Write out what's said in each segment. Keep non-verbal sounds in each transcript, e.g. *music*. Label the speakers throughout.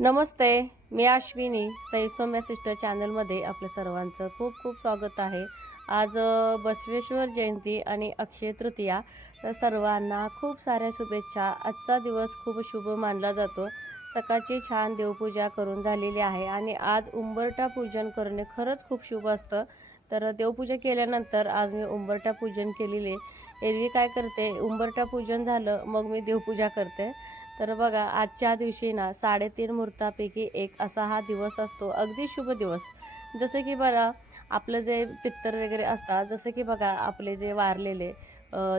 Speaker 1: नमस्ते मी अश्विनी. सई सौम्या सिस्टर चॅनलमध्ये आपलं सर्वांचं खूप खूप स्वागत आहे. आज बसवेश्वर जयंती आणि अक्षय तृतीया तर सर्वांना खूप साऱ्या शुभेच्छा. आजचा दिवस खूप शुभ मानला जातो. सकाळची छान देवपूजा करून झालेली आहे आणि आज उंबरटा पूजन करणे खरंच खूप शुभ असतं. तर देवपूजा केल्यानंतर आज मी उंबरटा पूजन केलेले. एरवी काय करते? उंबरटा पूजन झालं मग मी देवपूजा करते. तर बघा आजच्या दिवशी ना साडेतीन मुहूर्तापैकी एक असा हा दिवस असतो अगदी शुभ दिवस. जसे की बघा आपलं जे पित्तर वगैरे असतात जसं की बघा आपले जे वारलेले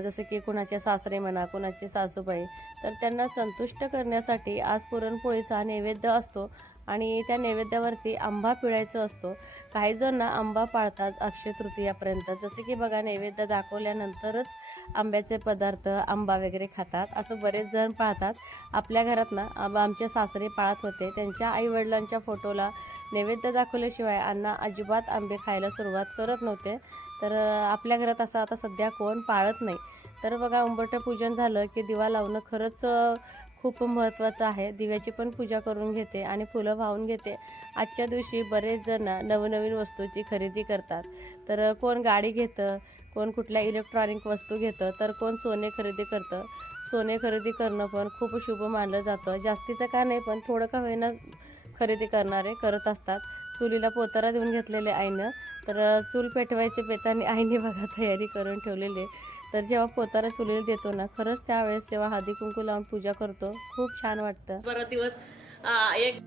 Speaker 1: जसं की कुणाचे सासरे म्हणा कुणाचे सासूबाई तर त्यांना संतुष्ट करण्यासाठी आज पुरणपोळीचा नैवेद्य असतो. आणि त्या नैवेद्यावरती आंबा पिळायचा असतो. काही जण ना आंबा पाळतात अक्षय तृतीयापर्यंत. जसे की बघा नैवेद्य दाखवल्यानंतरच आंब्याचे पदार्थ आंबा वगैरे खातात. असं बरेच जण पाळतात. आपल्या घरात ना आमचे सासरे पाळत होते. त्यांच्या आईवडिलांच्या फोटोला नैवेद्य दाखवल्याशिवाय अण्णा अजिबात आंबे खायला सुरुवात करत नव्हते. तर आपल्या घरात असं आता सध्या कोण पाळत नाही. तर बघा उंबरठं पूजन झालं की दिवा लावणं खरंच खूप महत्त्वाचं आहे. दिव्याची पण पूजा करून घेते आणि फुलं वाहून घेते. आजच्या दिवशी बरेच जण नवनवीन वस्तूची खरेदी करतात. तर कोण गाडी घेतं कोण कुठल्या इलेक्ट्रॉनिक वस्तू घेतं तर कोण सोने खरेदी करतं. सोने खरेदी करणं पण खूप शुभ मानलं जातं. जास्तीचं का नाही पण थोडं का होईना खरेदी करणारे करत असतात. चुलीला पोतारा देऊन घेतलेले आईनं. तर चूल पेटवायचे बेताने आईने बघा तयारी करून ठेवलेली आहे. तर जेव्हा पोतारा चुलीला देतो ना खरंच त्यावेळेस जेव्हा हळदी कुंकू लावून पूजा करतो खूप छान वाटतं. बरं दिवस एक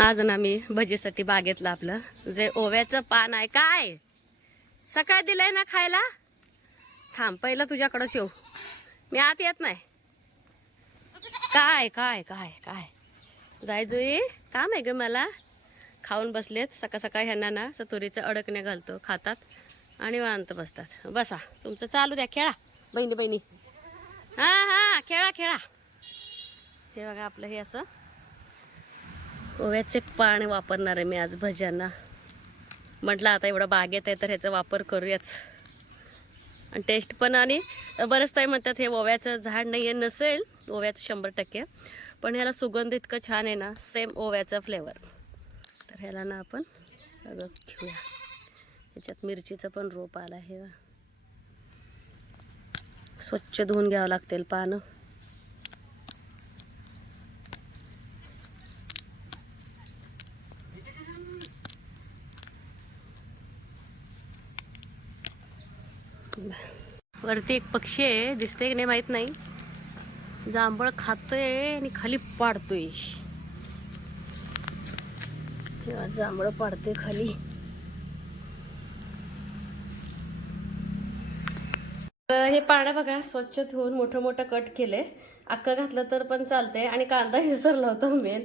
Speaker 1: आज ना मी भजीसाठी बागेतलं आपलं. जे ओव्याचं पान आहे काय? सकाळ दिलंय ना खायला? थांब पहिलं तुझ्याकडं शेव. मी आत येत नाही. काय काय काय काय? जाय जुई काम आहे ग मला. खाऊन बसलेत. सकाळ सकाळ ह्यांना ना सतुरीचं अडकणे घालतो खातात आणि वांत बसतात. बसा. तुमचं चालू द्या खेळा. बहिणी बहिणी. हा हा खेळा खेळा. हे बघा आपलं हे असं. ओव्याचे पाणी वापरणार आहे मी आज भज्यांना. म्हटलं आता एवढं बागेत आहे तर ह्याचा वापर करूयाच. आणि टेस्ट पण आणि बरंच ताई म्हणतात हे ओव्याचं झाड नाही आहे नसेल. ओव्याचं शंभर टक्के. पण ह्याला सुगंध इतकं छान आहे ना सेम ओव्याचा फ्लेवर तर ह्याला ना आपण सगळं घेऊया. ह्याच्यात मिरचीचं पण रोप आलं आहे. स्वच्छ धुवून घ्यावं लागतील पानं. वरती एक पक्षी आहे दिसते की नाही माहीत नाही. जांभळ खातोय आणि खाली पाडतोय. जांभळ पाडते खाली. तर हे पानं बघा स्वच्छ धुवून मोठं मोठं कट केलंय. अख्खं घातलं तर पण चालतंय. आणि कांदा विसरला होता मेन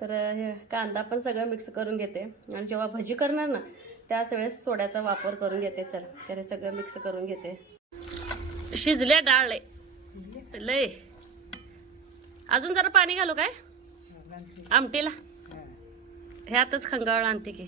Speaker 1: तर हे कांदा पण सगळं मिक्स करून घेते. आणि जेव्हा भजी करणार ना त्याच वेळेस सोड्याचा वापर करून घेते. चल तर हे सगळं मिक्स करून घेते. शिजले डाळ लय. लय. अजून जरा पाणी घालू काय? आमटीला? ह्यातच खंगावळ आणते की.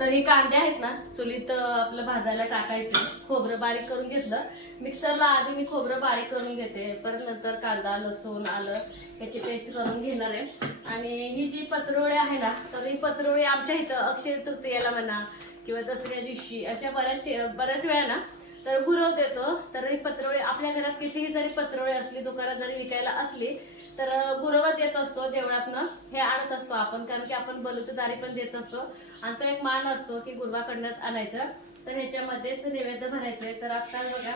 Speaker 1: तर हे कांदे आहेत ना चुलीत आपलं भाजायला टाकायचे. खोबरं बारीक करून घेतलं. मिक्सरला आधी मी खोबरं बारीक करून घेते. परत नंतर कांदा लसूण आलं याची पेस्ट करून घेणार आहे.
Speaker 2: आणि ही जी पत्रोळी आहे ना तर ही पत्रोळी आमच्या इथं अक्षय तृतीयाला म्हणा किंवा दसऱ्या दिवशी अशा बऱ्याच ठे- बऱ्याच वेळा ना तर गुरव देतो. तर ही पत्रोळे आपल्या घरात कितीही जरी पत्रोळे असली दुकानात जरी विकायला असली तर गुरवत येत असतो देवळातनं हे आणत असतो आपण कारण की आपण बलुतदारी पण देत असतो. आणि तो एक मान असतो की गुरवाकडनंच आणायचं. तर ह्याच्यामध्येच नैवेद्य भरायचंय. तर आता बघा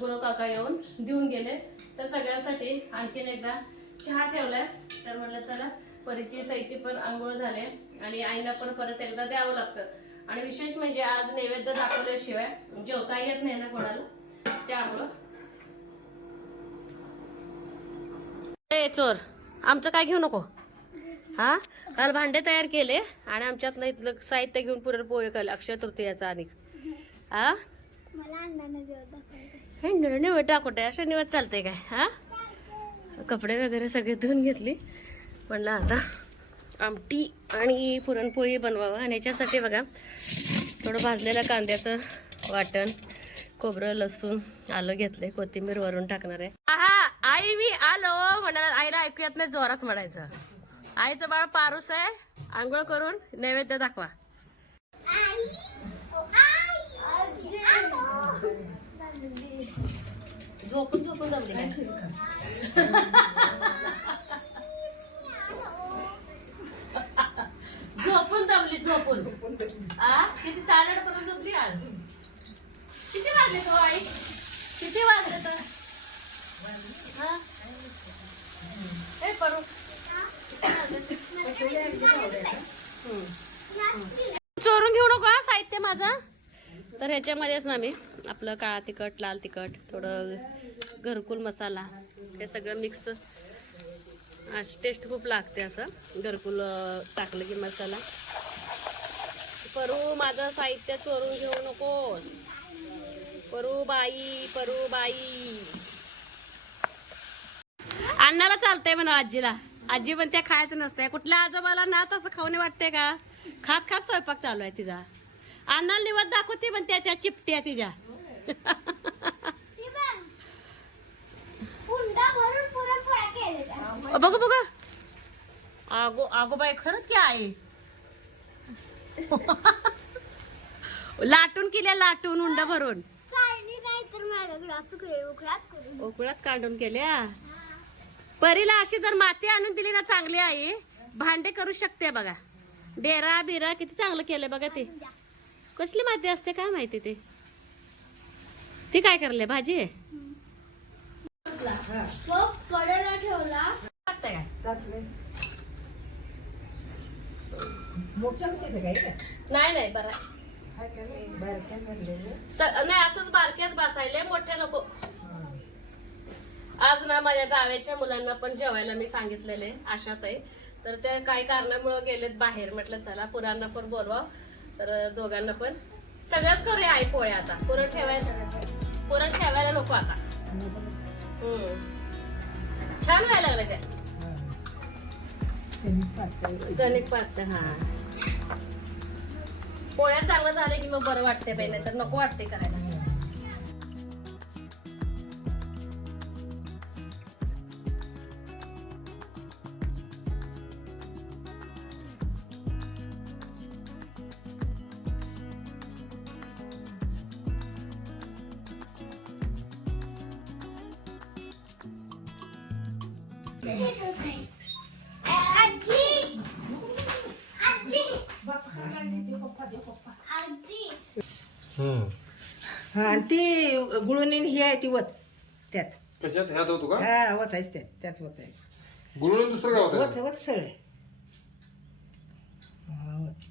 Speaker 2: गुरु काका येऊन देऊन गेले. तर सगळ्यांसाठी आणखीन एकदा चहा ठेवलाय. तर म्हटलं चला परीची सईची पण आंघोळ झाले आणि आईला पण परत एकदा द्यावं लागतं. आणि विशेष म्हणजे आज नैवेद्य दाखवल्याशिवाय म्हणजे जेवता येत नाही ना कोणाला? त्यामुळं. चोर आमचं काय घेऊ नको? हा? काल भांडे तयार केले आणि आमच्यात इथलं साहित्य घेऊन पुरणपोळी केलं अक्षय तृतीयाचा आणि. हा? निवड टाकोटे अशा निवड चालते काय? हा? कपडे वगैरे सगळे धुवून घेतली. म्हणलं आता आमटी आणि पुरणपोळी बनवावं. आणि याच्यासाठी बघा थोडं भाजलेल्या कांद्याचं वाटण खोबरं लसूण आलं घेतलंय. कोथिंबीर वरून टाकणार आहे. आहा आई मी आलो. म्हणाला आईला ऐकू येत नाही जोरात म्हणायचं. आईचं बाळ पारूस आहे. आंघोळ करून नैवेद्य दाखवा. झोपून झोपून जमली झोपली झोपून. जमली झोपून आ? किती साडेआठ पर्यंत झोपली आज? किती वाजले तो आई? किती वाजले तर हा? ए चोरून घेऊ नको साहित्य माझा. तर ह्याच्यामध्येच ना मी आपलं काळा तिखट लाल तिखट थोडं घरकुल मसाला हे सगळं मिक्स टेस्ट खूप लागते असं घरकुल टाकलं की मसाला. परू माझं साहित्य चोरून घेऊ नकोस. परू बाई परू बाई. अण्णाला चालतंय म्हणा आजीला. आजी पण त्या खायचं नसतंय. कुठल्या आजोबाला ना तसं खाऊने वाटते का? खात खात स्वयंपाक चालू आहे तिचा. अण्णाला निवत दाखवते पण त्याच्या चिपट्या तिच्या. *laughs* बघू बघू. आगो आगो बाई खरंच की आहे लाटून केल्या लाटून उंडा भरून.
Speaker 3: उकळात
Speaker 2: काढून केल्या? परीला अशी जर माती आणून दिली ना चांगली आई भांडे करू शकते बघा. डेरा बिरा किती चांगलं केलं बघा ते. कसली माती असते काय माहिती ते? ती काय करले भाजी आहे? काय नाही नाही बरं. स- नाही असंच बारक्याच बसायले मोठ्या नको. आज ना माझ्या जावेच्या मुलांना पण जेवायला मी सांगितलेले आशात आहे तर ते काही कारणामुळे गेलेत बाहेर. म्हटलं चला पुरांना पण बोलवा तर दोघांना पण. सगळ्याच करूया आई पोळ्या आता. पुरण ठेवायला पुरण ठेवायला नको आता. हम्म. छान व्हायला लागलं त्या. कणिक पातळ हा. पोळ्या चांगलं झालं की मग बरं वाटते पहिले तर नको वाटते करायला.
Speaker 3: आजी आजी आजी
Speaker 4: हा आणि ती गुळून ही आहे ती वत त्यात.
Speaker 5: कशात? ह्यात होतो का?
Speaker 4: हा वत आहे त्यात त्यात वत आहे
Speaker 5: गुळून दुसरं गाव
Speaker 4: वत वत सगळे. हा, वत.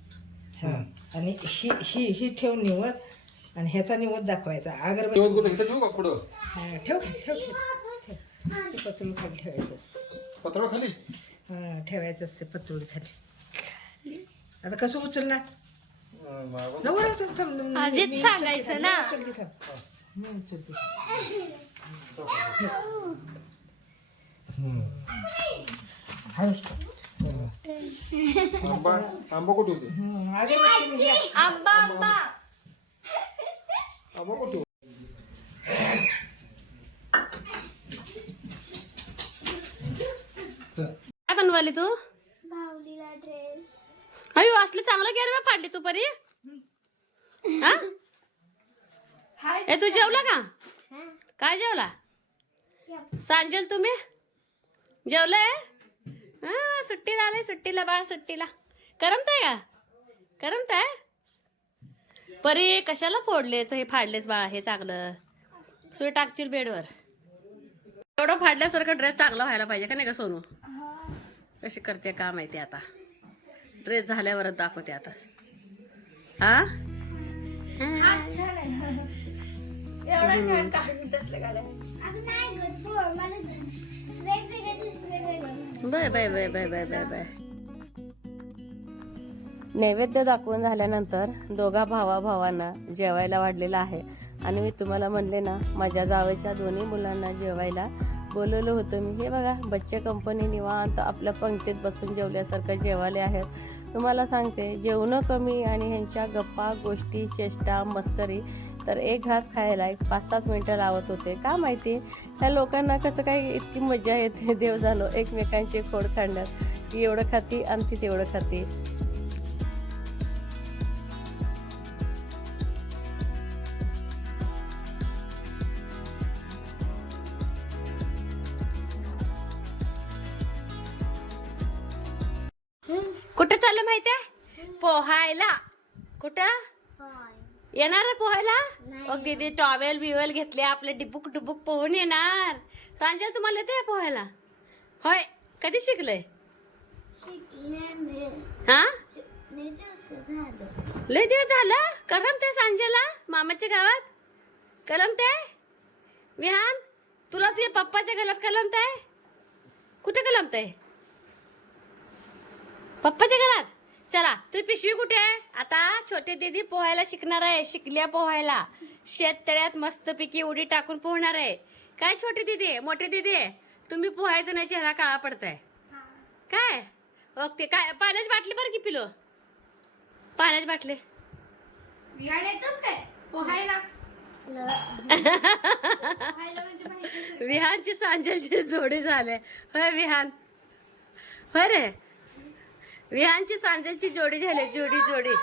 Speaker 4: हा. आणि ही ही ही ठेव निवत आणि ह्याचा निवत दाखवायचा. अगरबत्ती
Speaker 5: इथं ठेवू का पुढं?
Speaker 4: हा, ठेव ठेव ते पत्रोळी खाली ठेवायचं असतं.
Speaker 5: पत्र खाली?
Speaker 4: हा, ठेवायचं असते पत्रोळी खाली. आता कसं उचलणार?
Speaker 3: आधीच सांगायचं ना.
Speaker 5: आंबा आंबा कुठे होते.
Speaker 3: आंबा आंबा.
Speaker 5: आंबा कुठे
Speaker 2: काय बनवाली तू? अयो असले चांगलं गेरवे फाडली तू परी हा ए तू जेवला का? काय जेवला? सांजेल तुम्ही? जेवलंय हा सुट्टीला आले सुट्टीला बाळ सुट्टीला. करमताय का? करमताय? परी कशाला फोडलेच हे फाडलेच बाळा हे चांगलं. सुई टाकशील बेडवर. एवढं फाडल्यासारखं ड्रेस चांगला व्हायला पाहिजे का नाही का सोनू? कशी करते का माहिती आता. ड्रेस झाल्यावरच दाखवते आता. हा. Bye bye bye bye bye bye bye. नैवेद्य दाखवून झाल्यानंतर दोघा भावा भावांना जेवायला वाढलेलं आहे. आणि मी तुम्हाला म्हणले ना माझ्या जावेच्या दोन्ही मुलांना जेवायला बोलवलं होतं मी. हे बघा बच्चे कंपनी निवांत आपल्या पंक्तीत बसून जेवल्यासारखं जेवाले आहेत. तुम्हाला सांगते जेवणं कमी आणि ह्यांच्या गप्पा गोष्टी चेष्टा मस्करी तर एक घास खायला एक पाच सात मिनटं लावत होते. का माहिती? त्या लोकांना कसं काय इतकी मजा येते? देव जाणो एकमेकांचे खोड काढण्यात ती एवढं खाती आणि ती तेवढं खाती. कुठं. येणार आहे पोहायला?
Speaker 3: नाही.
Speaker 2: मग दीदी टॉवेल बिवेल घेतले आपले डिबुक डुबुक पोहून येणार. सांजेल तुम्हाला येते पोहायला? होय कधी शिकलंय. हा?
Speaker 3: लई दिवस झालं.
Speaker 2: लय दिवस झालं? करमते सांजेला मामाच्या गावात? कलमते विहान तुला तुझ्या पप्पाच्या गलात कलमताय कुठे कलमताय पप्पाच्या गलात चला तुझी पिशवी कुठे आहे? आता छोटे दीदी पोहायला शिकणार आहे शिकल्या पोहायला. शेततळ्यात मस्तपैकी उडी टाकून पोहणार आहे. काय छोटे दीदी मोठे दीदी? तुम्ही पोहायचं नाही चेहरा काळा पडताय. काय? ओके काय पाण्याची बाटली बरं की पिलो? पाण्याची बाटली. विहानची सांजेलची जोडी झाले. होय विहान. होय रे. विहानची सांजेलची जोडी झाली जोडी जोडी.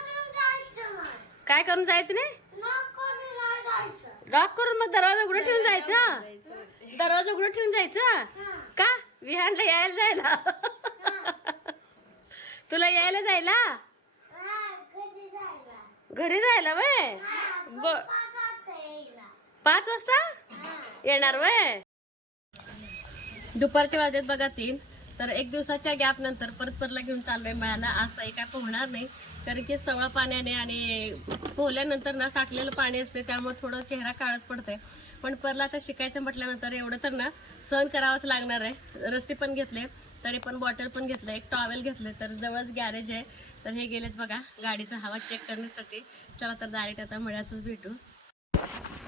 Speaker 2: काय करून जायचं नाही?
Speaker 3: नको
Speaker 2: लॉक करून मग दरवाजा उघडं ठेवून जायचं दरवाजा उघडं ठेवून जायचं का? विहानला यायला जायला. तुला यायला जायला? घरी जायला वय? ब पाच वाजता? येणार वय? दुपारच्या वाजत बघा तीन. तर एक दिवसाच्या गॅप नंतर परत परला घेऊन चाललोय मला आज काही काय पोहणार नाही. कारण की सवळ पाण्याने आणि पोहल्यानंतर ना साठलेलं पाणी असते त्यामुळे थोडं चेहरा काळच पडतंय. पण परला आता शिकायचं म्हटल्यानंतर एवढं तर ना सहन करावंच लागणार आहे. रस्ते पण घेतले तरी पण बॉटल पण घेतलं एक टॉवेल घेतले तर जवळच गॅरेज आहे. तर हे गेलेत बघा गाडीचा हवा चेक करण्यासाठी. चला तर डायरेक्ट आता मळ्यातच भेटू.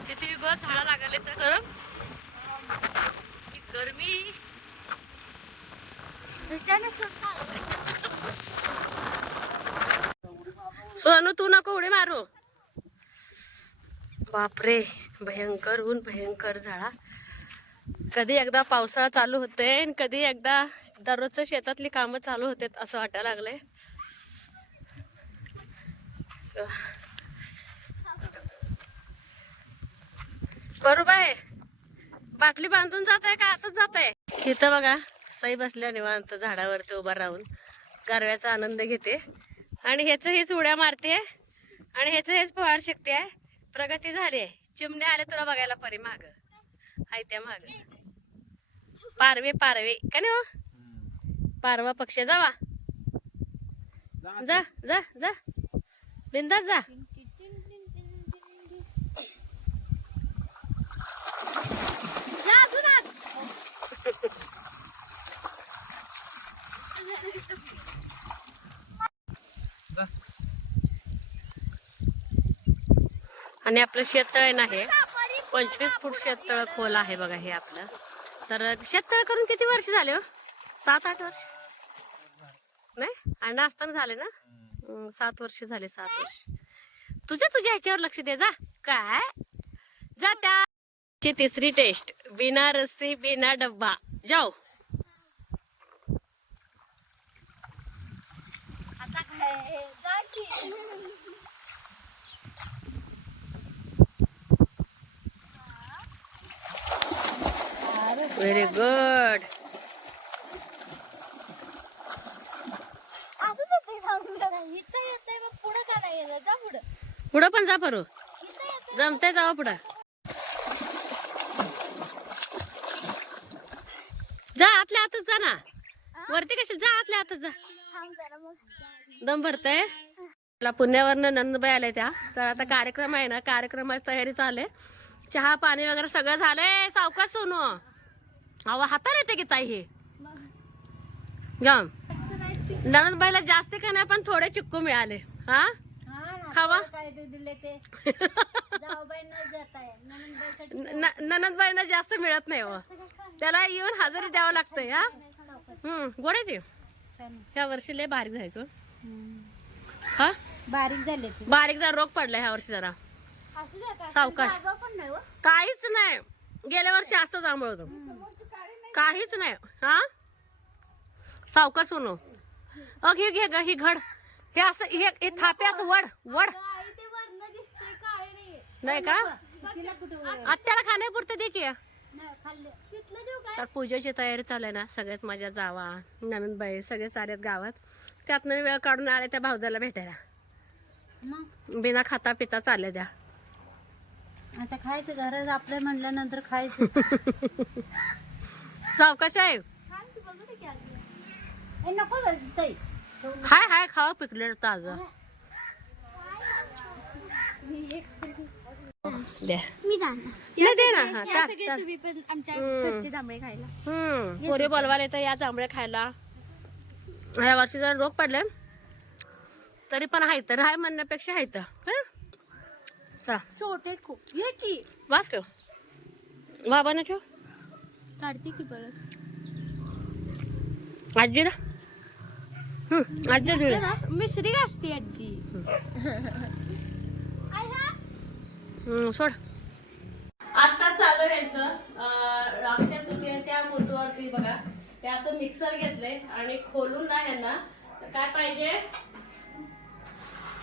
Speaker 2: किती गो झाडं लागले तर गरम? गरमी. सोनू तू नको उडी मारू. बापरे भयंकर ऊन भयंकर झाडा. कधी एकदा पावसाळा चालू होते आणि कधी एकदा दररोजचं शेतातली कामं चालू होते असं वाटायला लागलंय. बरोबर आहे. बाटली बांधून जात आहे का असंच जात आहे इथं बघा. असंही बसल्या निवांत झाडावरती उभा राहून. गारव्याचा आनंद घेते. आणि ह्याचं हेच उड्या मारते. आणि ह्याचं हेच पोहार शिकते. आहे प्रगती झाली आहे. चिमण्या आले तुला बघायला परी माग. आहे त्या माग. पारवे पारवे. का नाही हो? पारवा पक्ष. जावा. जा जा जा. बिंदास जा
Speaker 3: जा अजून आत.
Speaker 2: आणि आपलं शेततळ नाही पंचवीस फूट शेततळ खोल आहे बघा हे आपलं. तर शेततळ करून किती वर्ष झाले हो? सात आठ वर्ष? नाही? अंडा असताना झाले ना? सात वर्ष झाले सात वर्ष. तुझ्या तुझ्या ह्याच्यावर लक्ष दे जा. काय? जा त्या. तिसरी टेस्ट. बिना रस्सी बिना डब्बा. जाओ
Speaker 3: आता काय
Speaker 2: व्हेरी गुड
Speaker 3: पुढं
Speaker 2: पण जा परू. जमतंय जावा पुढं. जा आतल्या आतच जा ना. वरती कशी जा आतल्या आतच जा. दम भरतंय. आपला पुण्यावरनं नंदबाई आल्या त्या. तर आता कार्यक्रम आहे ना कार्यक्रमाची तयारी चालू आहे. चहा पाणी वगैरे सगळं झालंय. सावकाश सोनू. अहो हाताला येते की ताई हे. घ्या नंदबाईला जास्त का नाही पण थोडे चिक्कू मिळाले. हा? खावा. *laughs* ननंदबाईंना जास्त मिळत नाही हो. त्याला येऊन हजेरी द्यावं लागतंय हा? हम्म गोड आहे ते ह्या वर्षी लय बारीक झाली तू. हा?
Speaker 3: बारीक झाले
Speaker 2: बारीक जरा रोग पडलाय ह्या वर्षी जरा. सावकाश.
Speaker 3: हो.
Speaker 2: काहीच नाही. गेल्या वर्षी असंच आंबळ होतं. काहीच नाही. हा? सावकाश होणं अग हे घे ग ही घड. हे असं हे थापे असं वड वड.
Speaker 3: नाही
Speaker 2: का? आत्याला खाण्यापुरते दे की. तर पूजेची तयारी चालू आहे ना. सगळेच माझ्या जावा ननंदबाई सगळेच आलेत गावात. त्यातनं वेळ काढून आले त्या भाऊजाला भेटायला. बिना खाता पिता चालले त्या.
Speaker 3: आता खायचं घरात आपल्या म्हणल्यानंतर खायचं. *laughs*
Speaker 2: सावकाश आहे?
Speaker 3: ए, नको सई.
Speaker 2: हाय हाय खावा पिकलेलं ताजं. द्या.
Speaker 3: मी जाणार.
Speaker 2: नाही, दे ना हा चाल चाल.
Speaker 3: तुम्ही पण आमच्या
Speaker 2: हम्म.
Speaker 3: घरचे जांभळे खायला.
Speaker 2: हम्म. पोरी बोलवायला येतं या जांभळे खायला. ह्या वर्षी जर रोग पडले तरी पण आहे तर हाय म्हणण्यापेक्षा आहे तर. चला.
Speaker 3: छोटे खूप. हे की.
Speaker 2: वास ठेव बाबाने ठेव.
Speaker 3: काढते की परत.
Speaker 2: आजी ना? हम्म आजी जुळे
Speaker 3: मिसरी असते आजी.
Speaker 2: हम्म, सोड. आता चालू आहे यांचं. अं, अक्षय तृतीयाच्या मूर्तीवरती बघा. ते असं मिक्सर घेतलंय आणि खोलून ना ह्यांना काय पाहिजे?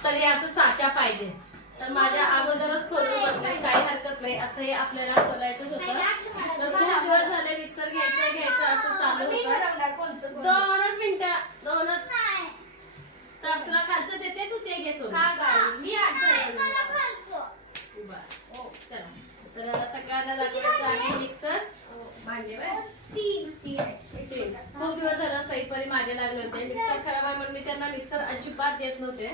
Speaker 2: तर हे असं साचा पाहिजे. तर माझ्या अगोदरच खोलून बसले काही हरकत नाही असं हे आपल्याला खोलायचंच होतं. तर खूप दिवस झाले मिक्सर घ्यायचं घ्यायचं असं चालू होतं. दोनच मिनिटं दोनच. तर तुला खालचं देते तू ते घे सोडून.
Speaker 3: मी
Speaker 2: बरं. हो, चला. तर सगळ्यांना दाखवायचं आहे मिक्सर. भांडे बाय. तीन. खूप दिवस झालं सईपरी माझे लागले होते. मिक्सर खराब आहे म्हणून मी त्यांना मिक्सर अजिबात देत नव्हते.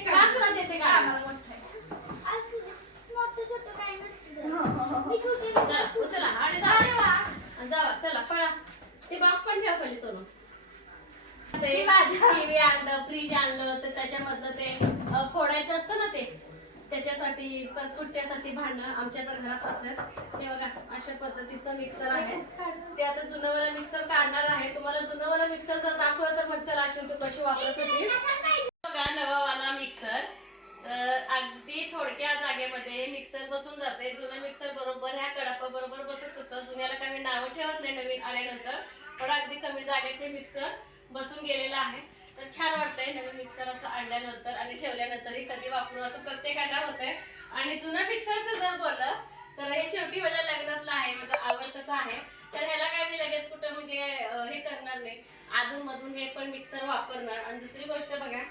Speaker 2: का तुला देते का? चला, उचला आणि जावा. चला पळा. ते बॉक्स पण ठेव खाली ते टीव्ही आणलं फ्रीज आणलं तर त्याच्यामधलं ते फोडायचं असतं ना ते. त्याच्यासाठी कुट्ट्यासाठी भांडणं आमच्या तर घरात असतात. हे बघा अशा पद्धतीचं मिक्सर आहे. ते आता जुनवाला मिक्सर काढणार आहे. तुम्हाला जुनवाला मिक्सर जर दाखवलं तर मग चला अशी तू कशी वापरत होती. बघा नवावाला मिक्सर तर अगदी थोडक्या जागेमध्ये हे मिक्सर बसून जाते. जुनं मिक्सर बरोबर ह्या कडापा बरोबर बसत होतं. जुन्याला काही नावं ठेवत नाही नवीन आल्यानंतर. पण अगदी कमी जागेत हे मिक्सर बसून गेलेलं आहे. तर छान वाटतंय. नवीन मिक्सर असं आणल्यानंतर आणि ठेवल्यानंतरही कधी वापरू असं प्रत्येकाला होतंय. आणि जुन्या मिक्सरचं जर बोललं तर हे शेवटी माझ्या लग्नातलं आहे माझं आवडताचं आहे. तर ह्याला काय मी लगेच कुठं म्हणजे हे करणार नाही. अधून मधून हे पण मिक्सर वापरणार. आणि दुसरी गोष्ट बघा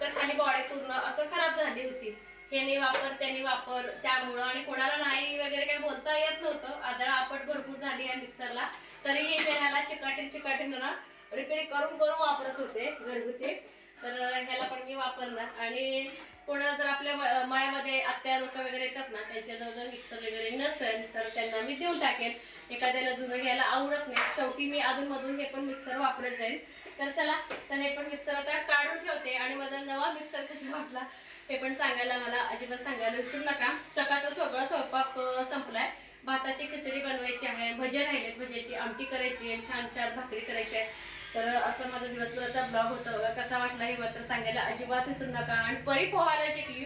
Speaker 2: तर खाली बॉडी पूर्ण असं खराब झाली होती. ह्यानी वापर त्यानी वापर त्यामुळं आणि कोणाला नाही वगैरे काही बोलता येत नव्हतं. आदळ आपट भरपूर झाली या मिक्सरला तरीही हे ह्याला चिकाटीन चिकाटीन ना रिपेअर करून करून वापरत होते घरगुती. तर ह्याला पण मी वापरणार. आणि कोणाला जर आपल्या माळ्यामध्ये आत्या लोक वगैरे येतात ना त्यांच्याजवळ जर मिक्सर वगैरे नसेल तर त्यांना मी देऊन टाकेन. एखाद्याला जुनं घ्यायला आवडत नाही. शेवटी मी अधूनमधून हे पण मिक्सर वापरत जाईल तर चला तर हे पण मिक्सर आता काढून ठेवते. आणि माझा नवा मिक्सर कसा वाटला हे पण सांगायला मला अजिबात सांगायला विसरू नका. सकाळचा सगळा स्वयंपाक संपलाय. भाताची खिचडी बनवायची आहे. भजे राहिलेत भज्याची आमटी करायची आहे. छान छान भाकरी करायची आहे. तर असं माझा दिवसभराचा ब्लॉग होता बघा. कसा वाटला हे मात्र सांगायला अजिबात विसरू नका. आणि परी पोहायला शिकली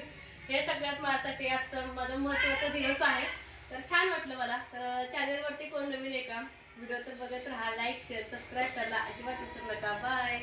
Speaker 2: हे सगळ्यात माझ्यासाठी आजचं माझा महत्त्वाचा दिवस आहे. तर छान वाटलं मला. तर चॅनलवरती कोण नवीन आहे का? व्हिडिओ तर बघत राहा. लाईक शेअर सबस्क्राईब करा अजिबात विसरू नका. बाय